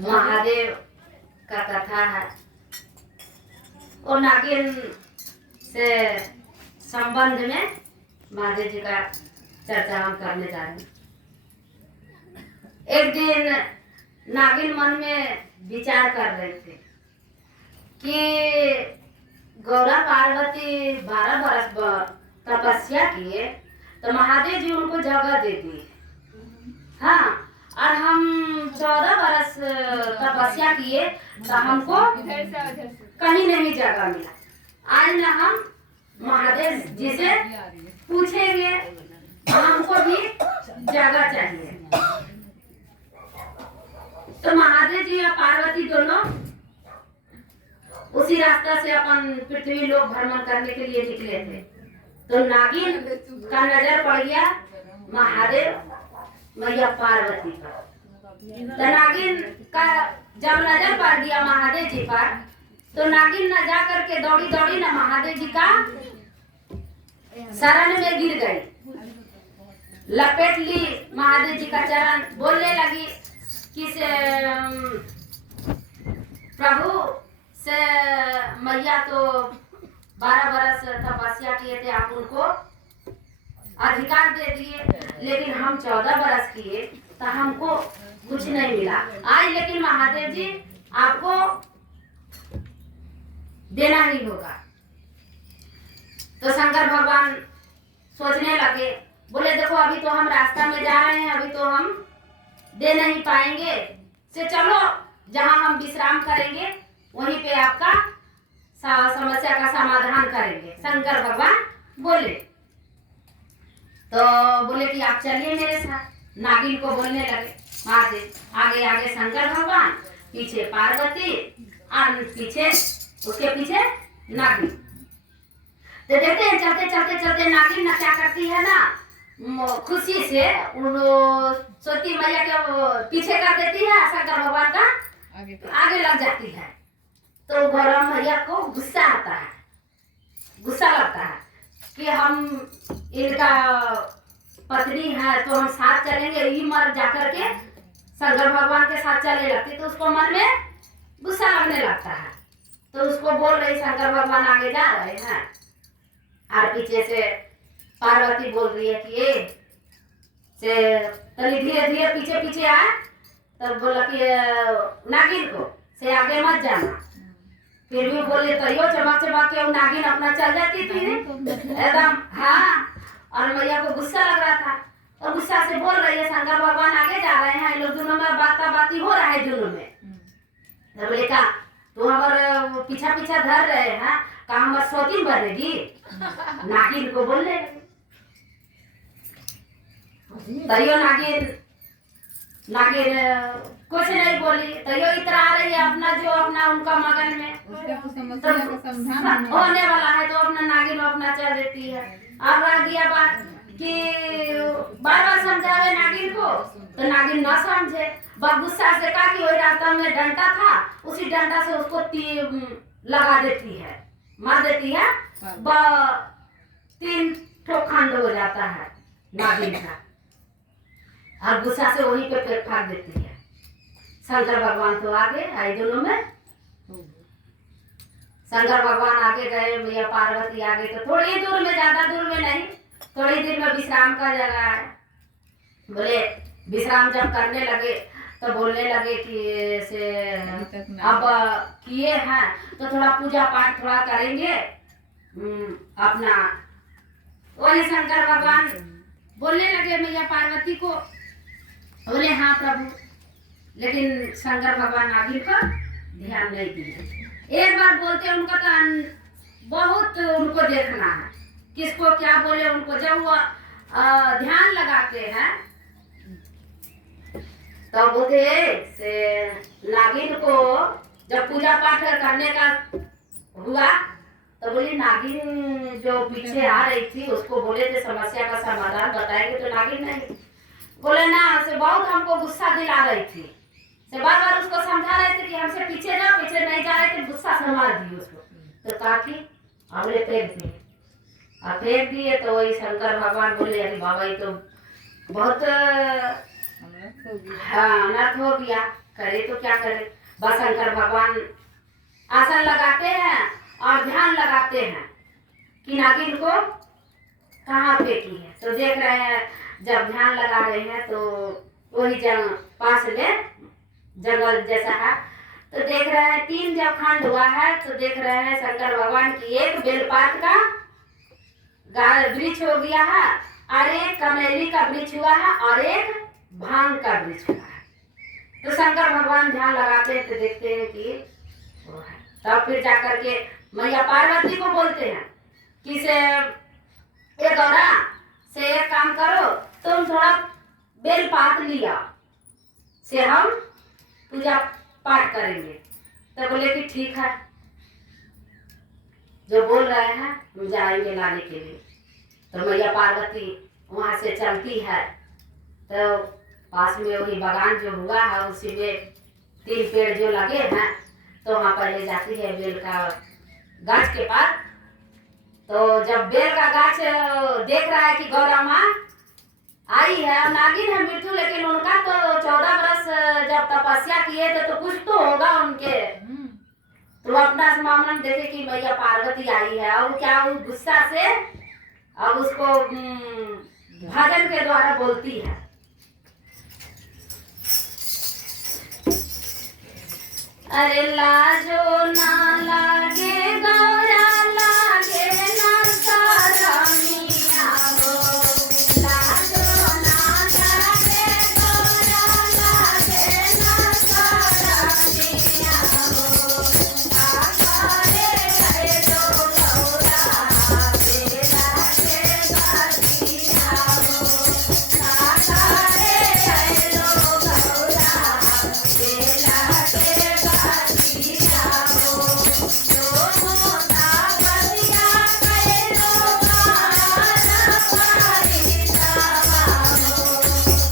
महादेव का कथा है और नागिन से संबंध में महादेव जी का चर्चा हम करने जा रहे हैं। एक दिन नागिन मन में विचार कर रहे थे कि गौरा पार्वती 12 बरस तपस्या किए तो महादेव जी उनको जगह दे दिए। हाँ, और हम 14 बरस तपस्या किए तो हमको कहीं नहीं जगह मिला। आज ना हम महादेव जी से पूछेंगे हमको भी जगह चाहिए। तो महादेव जी और पार्वती दोनों उसी रास्ता से अपन पृथ्वी लोक भ्रमण करने के लिए निकले थे। तो नागिन का नजर पड़ गया महादेव मैया पार्वती पर। तो नागिन का जब नजर पड़ गया महादेव जी पर तो नागिन न जा करके दौड़ी दौड़ी न महादेव जी का शरण में गिर गई, लपेट ली महादेव जी का चरण, बोलने लगी कि प्रभु से मैया तो 12 बरस तपस्या किए थे, आप उनको अधिकार दे दिए, लेकिन हम 14 बरस किए तो हमको कुछ नहीं मिला। आज लेकिन महादेव जी आपको देना ही होगा। तो शंकर भगवान सोचने लगे, बोले देखो अभी तो हम रास्ता में जा रहे हैं, अभी तो हम दे नहीं पाएंगे, से चलो जहां हम विश्राम करेंगे वहीं पे आपका समस्या का समाधान करेंगे। शंकर भगवान बोले तो बोले कि आप चलिए मेरे साथ। नागिन को बोलने लगे महादेव, आगे आगे शंकर भगवान, पीछे पार्वती और पीछे उसके पीछे नागिन। तो देखते हैं चलते चलते चलते नागिन ना क्या करती है ना, खुशी से सोती मैया के पीछे कर देती है, शंकर भगवान का आगे लग जाती है। तो गौरा मैया को गुस्सा आता है, गुस्सा लगता है कि हम इनका पत्नी है तो हम साथ चलेंगे, ये मर जाकर के शंकर भगवान के साथ चले लगती, तो उसको मन में गुस्सा लगने लगता है। तो उसको बोल रही, शंकर भगवान आगे जा रहे हैं और पीछे से पार्वती बोल रही है कि ये से तली धीरे धीरे पीछे पीछे आए। तब बोला कि नागिन को से आगे मत जाना। फिर भी बोले तो यो चमक चमक के नागिन अपना चल जाती थी एकदम। हाँ, और मैया को गुस्सा लग रहा था और गुस्सा से बोल रही है शंकर भगवान आगे जा रहे हैं, लोग दोनों में बाती हो रहा है दोनों में। तो बोले का तू हमारे पीछा पीछा धर रहे हैं, का हमारे सोती बनेगी। नागिन को बोलने तैयो नागिन कुछ नहीं बोली, तैयो इतरा रही है अपना जो अपना उनका मगन में होने वाला है। तो अपना नागिन अपना चल देती है। अब रह गया बात कि बार बार समझावे नागिन को तो नागिन न समझे, गुस्सा से कहा कि वही रास्ता में डंडा था, उसी डंडा से उसको लगा देती है, मार देती है। 3 ठोक खंड हो जाता है नागिन का और गुस्सा से वहीं पे पेट फाड़ देती है। शंकर भगवान तो आगे आए दोनों में, शंकर भगवान आगे गए, मैया पार्वती आगे। तो थोड़ी दूर में, ज्यादा दूर में नहीं, थोड़ी देर में विश्राम का जगह है। बोले विश्राम जब करने लगे तो बोलने लगे कि से अब किए हैं तो थोड़ा पूजा पाठ थोड़ा करेंगे अपना। वही शंकर भगवान बोलने लगे मैया पार्वती को, बोले हाँ प्रभु, लेकिन शंकर भगवान नागिन को ध्यान नहीं दिए। एक बार बोलते उनको तो बहुत उनको देखना है किसको क्या बोले उनको। जब वो ध्यान लगाते हैं तो बोलते से नागिन को जब पूजा पाठ करने का हुआ तो बोली नागिन जो पीछे आ रही थी उसको बोले थे समस्या का समाधान बताएंगे, तो नागिन नहीं बोले ना, से बहुत हमको गुस्सा दिला रही थी, से बार बार उसको समझा रहे थे कि हमसे पीछे जाओ, पीछे नहीं जा रहे थे, गुस्सा संभाल दी उसको। तो कहा कि हमने फेंक दिए और फेंक दिए। तो वही शंकर भगवान बोले अरे बाबा ये तो बहुत हाँ अनर्थ हो गया, करे तो क्या करे। बस शंकर भगवान आसन लगाते हैं और ध्यान लगाते हैं कि नागिन को कहाँ फेंकी है। तो देख रहे हैं जब ध्यान लगा रहे हैं तो वही जगह पास में जंगल जैसा है, तो देख रहे हैं 3 जब खंड हुआ है तो देख रहे हैं शंकर भगवान की एक बेलपात का वृक्ष हो गया है और एक कनेली का वृक्ष हुआ है और एक भांग का वृक्ष हुआ है। तो शंकर भगवान ध्यान लगाते हैं तो देखते हैं कि वो है। तब फिर जाकर के मैया पार्वती को बोलते हैं कि से ये गौरा से एक काम करो, तुम थोड़ा बेलपात लिया से हम पूजा पाठ करेंगे। तो बोले कि ठीक है, जो बोल रहे हैं हम जाएंगे लाने के लिए। तो मैया पार्वती वहां से चलती है तो पास में वही बागान जो हुआ है उसी में 3 पेड़ जो लगे हैं तो वहां पर ले जाती है बेल का गाछ के पास। तो जब बेल का गाछ देख रहा है कि गौरा माँ आई है और नागिन है मिट्टू, लेकिन उनका तो 14 वर्ष जब तपस्या किए थे तो कुछ तो होगा उनके। तो अपना समामन देखे कि मैया पार्वती आई है और क्या उस गुस्सा से अब उसको भजन के द्वारा बोलती है। अरे लाजो ना लागे गौरा लागे ना शरमिया हो, लाजो ना लागे गौरा लागे ना शरमिया हो, आकारे गए दो गौरा बेला के बतिया हो, आकारे गए दो गौरा बेला के बतिया हो, जो होता बतिया गए दो गाना पारी सावा हो,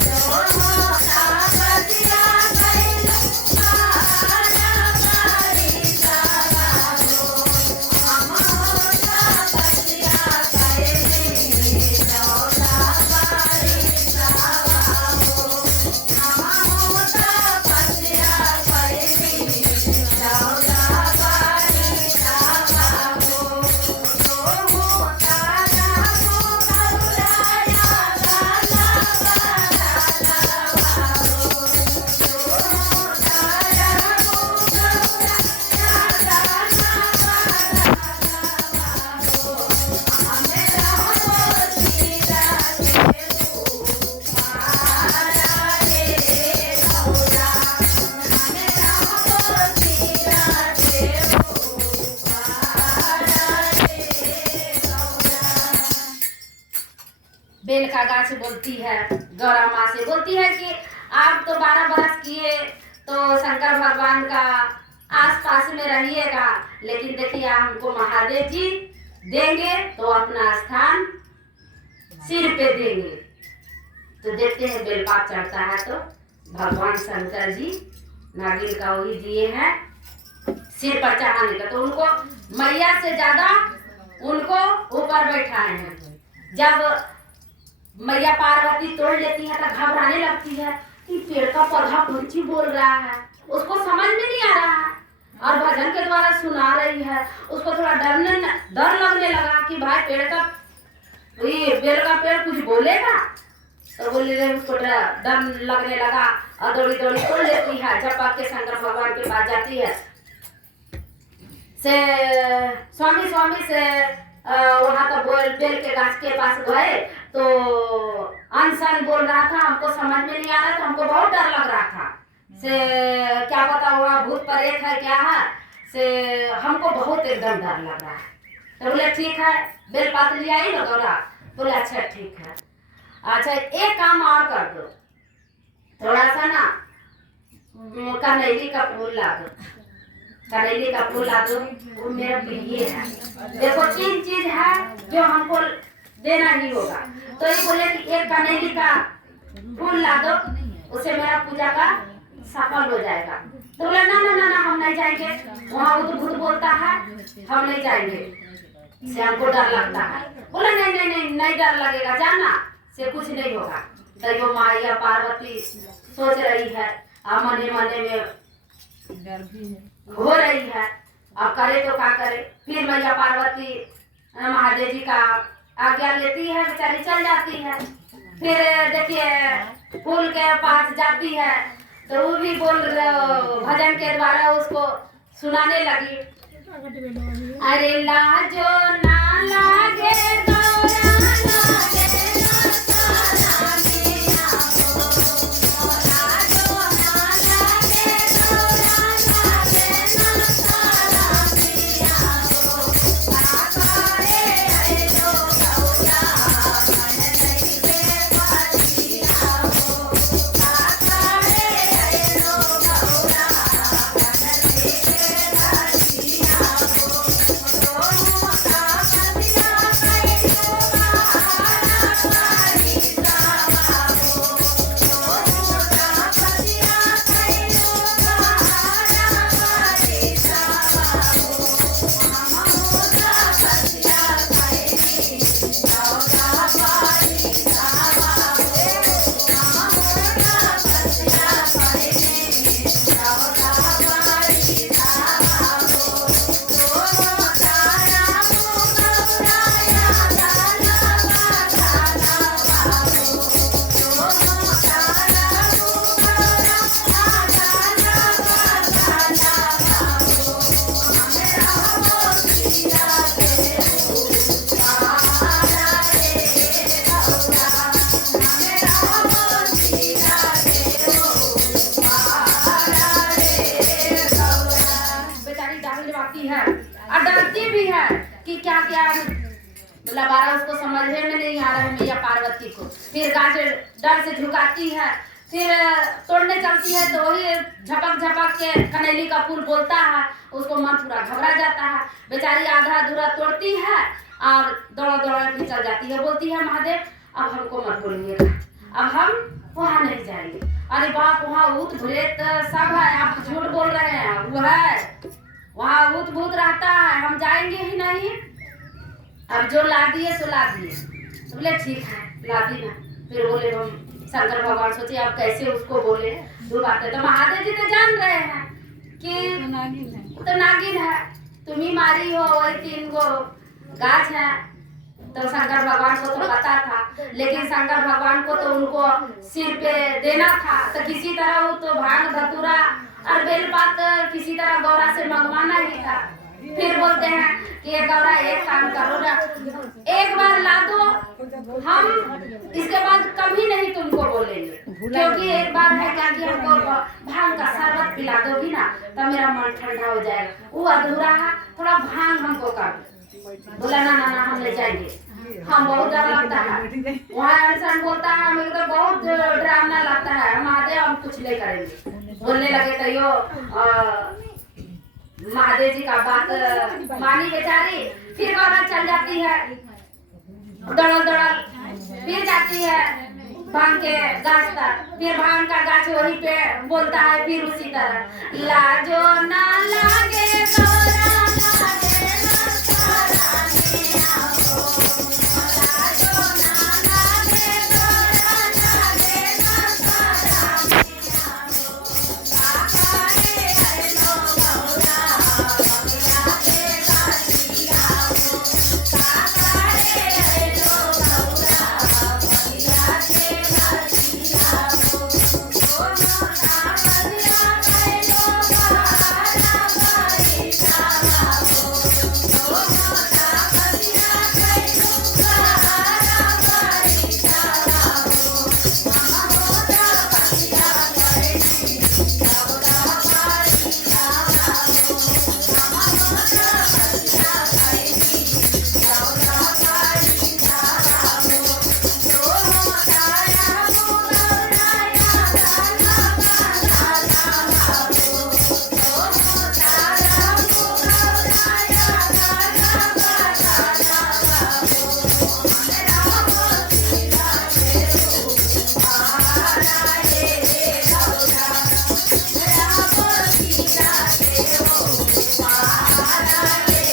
जो होता बतिया गए दो गाना पारी सावा हो, हम होता बतिया गए दौला पारी सावा हो, हम होता बतिया गए दौला पारी सावा हो, जो होता जागो गौराया गाला बाला लावा हो, जो होता जागो गौराया गाला बाला लावा हो, हमें रहो सीता के पुकारा रे गौरा, हमें रहो सीता के पुकारा रे गौरा। बेल का गाछ बोलती है गौरा माँ से, बोलती है कि आप तो 12 बरस किए तो शंकर भगवान का आस पास में रहिएगा, लेकिन देखिए हमको महादेव जी देंगे तो अपना स्थान सिर पे देंगे। तो देखते हैं बेलपात चढ़ता है तो भगवान शंकर जी नागिन का वही दिए हैं सिर पर चढ़ाने का, तो उनको मैया से ज्यादा उनको ऊपर बैठाए हैं। जब मैया पार्वती तोड़ लेती है तो घबराने लगती है कि पेड़ का पौधा पंछी बोल रहा है, उसको समझ में नहीं आ रहा है और भजन के द्वारा सुना रही है। उसको थोड़ा डर लगने लगा कि भाई पेड़ का ये बेल का पेड़ कुछ बोलेगा, तो बोले उसको डर लगने लगा और दौड़ी दौड़ी तोड़ लेती है। जब आके शंकर भगवान के पास जाती है से स्वामी से वहां तो बेल के गाछ के पास गए तो अनसन बोल रहा था, हमको समझ में नहीं आ रहा था, हमको बहुत डर लग रहा था से क्या पता हुआ भूत प्रेत है क्या है, से हमको बहुत एकदम डर लग रहा है। तो बोले ठीक है बेलपात ले आई ना गौरा, बोले अच्छा ठीक है, अच्छा एक काम और कर दो, थोड़ा सा ना कनेली का फूल ला दो, कनेली का फूल ला दो, वो मेरा प्रिय है। देखो 3 चीज है जो हमको देना ही होगा। तो ये बोले कि एक कनेली का फूल ला दो, उसे मेरा पूजा का सफल हो जाएगा। तो बोले ना ना ना ना हम नहीं जाएंगे, वहाँ वो तो भूत बोलता है, हम नहीं जाएंगे, से हमको डर लगता है। बोले नहीं नहीं नहीं नहीं डर लगेगा, जाना से कुछ नहीं होगा। तैयो मैया पार्वती सोच रही है, मने मने में डर भी है, हो रही है, अब करे तो क्या करे। फिर मैया पार्वती महादेव जी का आज्ञा लेती है, बेचारी चल जाती है। फिर देखिए फूल के पास जाती है तो वो भी भजन के द्वारा उसको सुनाने लगी। अरे लाजो ना लागे गौरा लागे ना सारा मिया हो, लाजो ना लागे गौरा लागे ना सारा मिया हो, काकारे आए जो गौरा मन नहीं के पतिया हो, काकारे आए जो गौरा मन नहीं के पतिया हो। दोनों का पतिया कैसो बहारा पारी सावा हो, दोनों का पतिया कैसो बहारा पारी सावा हो। हमहु का पतिया कैसी गौरा पारी सावा हो, हमहु का पतिया कैसी गौरा पारी सावा हो। दोनों तारा गौराया दाना बाधाना बाबो, दोनों तारा गौरा दाना बाधाना बाबो। हमें रहो सीता देहु सहारा रे गौरा, हमें रहो सीता देहु सहारा रे गौरा। बेचारी डाल जवाती है और डरती भी है कि क्या क्या लबारा उसको समझने में नहीं आ रहा है मैया पार्वती को। फिर गाछ डर से झुकाती है, फिर तोड़ने चलती है तो वही झपक झपक के कनेली का फूल बोलता है, उसको मन पूरा घबरा जाता है। बेचारी आधा अधूरा तोड़ती है और दौड़ा दौड़ा फिर चल जाती है, बोलती है महादेव अब हमको मत बोलिएगा, अब हम वहाँ नहीं जाएंगे। अरे बाप वहाँ भूत भूत सब है, आप झूठ बोल रहे हैं, वो है वहाँ भूत भूत रहता है, हम जाएंगे ही नहीं। अब जो ला दिए सो ला दिए, तो बोले ठीक है ला दी ना। फिर बोले हम शंकर भगवान सोचे अब कैसे उसको बोले दो बातें। तो महादेव जी तो जान रहे हैं कि नागिन है, तो नागिन है, तुम ही मारी हो, वही 3 गो गाछ है। तो शंकर भगवान को तो पता था, लेकिन शंकर भगवान को तो उनको सिर पे देना था, तो किसी तरह वो तो भांग धतूरा और बेलपात किसी तरह गौरा से मंगवाना ही था। फिर बोलते हैं कि ये गौरा एक काम करो ना, एक बार ला दो, हम इसके बाद कभी नहीं तुमको बोलेंगे, क्योंकि एक बार है क्या कि हमको भांग का शरबत पिला दोगी ना तो मेरा मन ठंडा हो जाएगा। वो अधूरा है, थोड़ा भांग हमको कर। बोला ना ना ना हम ले जाएंगे, हम बहुत डर लगता है वहाँ इंसान बोलता है, हमें तो बहुत डरावना लगता है, महादेव हम कुछ नहीं करेंगे। बोलने लगे तो यो महादेव जी का बात मानी बेचारी। फिर गौरा चल जाती है, दौड़ दौड़ फिर जाती है भांग के गाछ तक। फिर भांग का गाछ वहीं पे बोलता है फिर उसी तरह, लाजो ना लागे गौरा लागे ना सारा मिया हो, लाजो ना लागे गौरा लागे ना सारा मिया हो, काकारे आए लो गौरा बगिया के काटिया हो, काकारे आए लो गौरा बगिया के काटिया हो। दोनों तारा आए लो बहारा पारी सावा हो, दोनों तारा आए लो बहारा पारी सावा हो। हमहु का पतिया कैसी गौरा पारी सावा हो, हमहु का पतिया कैसी गौरा पारी सावा हो। दोनों तारा गौराया दाना बाधाना बाबो, दोनों तारा गौराया दाना बाधाना बाबो। हमें रहो सीता देहु सहारा रे गौरा, रहो सीता देहु सहारा रे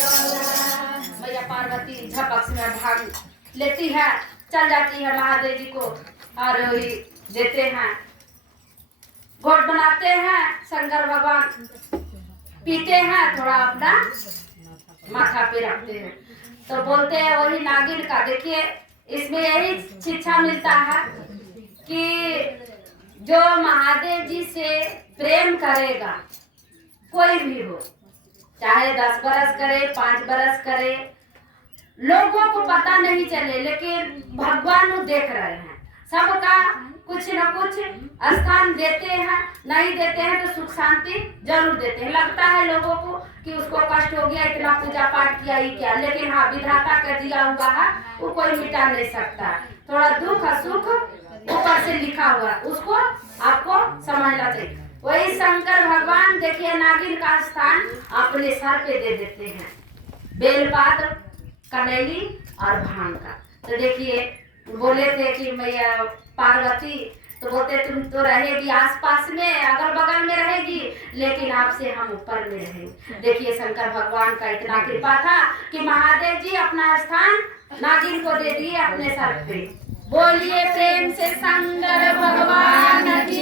गौरा। मैया पार्वती झपक से भाग लेती है, चल जाती है महादेव जी को और वही देते हैं, घोट बनाते हैं, शंकर भगवान पीते हैं, थोड़ा अपना माथा पे रखते हैं। तो बोलते हैं वही नागिन का। देखिए इसमें यही शिक्षा मिलता है कि जो महादेव जी से प्रेम करेगा, कोई भी हो, चाहे 10 बरस करे, 5 बरस करे, लोगों को पता नहीं चले, लेकिन भगवान वो देख रहे हैं। सबका कुछ न कुछ स्थान देते हैं, नहीं देते हैं तो सुख शांति जरूर देते हैं। लगता है लोगों को कि उसको कष्ट हो गया, इतना पूजा पाठ किया ही क्या, लेकिन हाँ विधाता का दिया हुआ है, वो कोई मिटा नहीं सकता। थोड़ा दुख और सुख ऊपर से लिखा हुआ, उसको आपको समझना चाहिए। वही शंकर भगवान देखिए नागिन का स्थान अपने सर पे दे देते हैं, बेलपात, कनैली और भांग का। तो देखिए बोले थे कि मैया पार्वती, तो बोलते तुम तो रहेगी आसपास में, अगल बगल में रहेगी, लेकिन आपसे हम ऊपर में रहेंगे। देखिए शंकर भगवान का इतना कृपा था कि महादेव जी अपना स्थान नागिन को दे दिए अपने सर पे। बोलिए प्रेम से शंकर भगवान की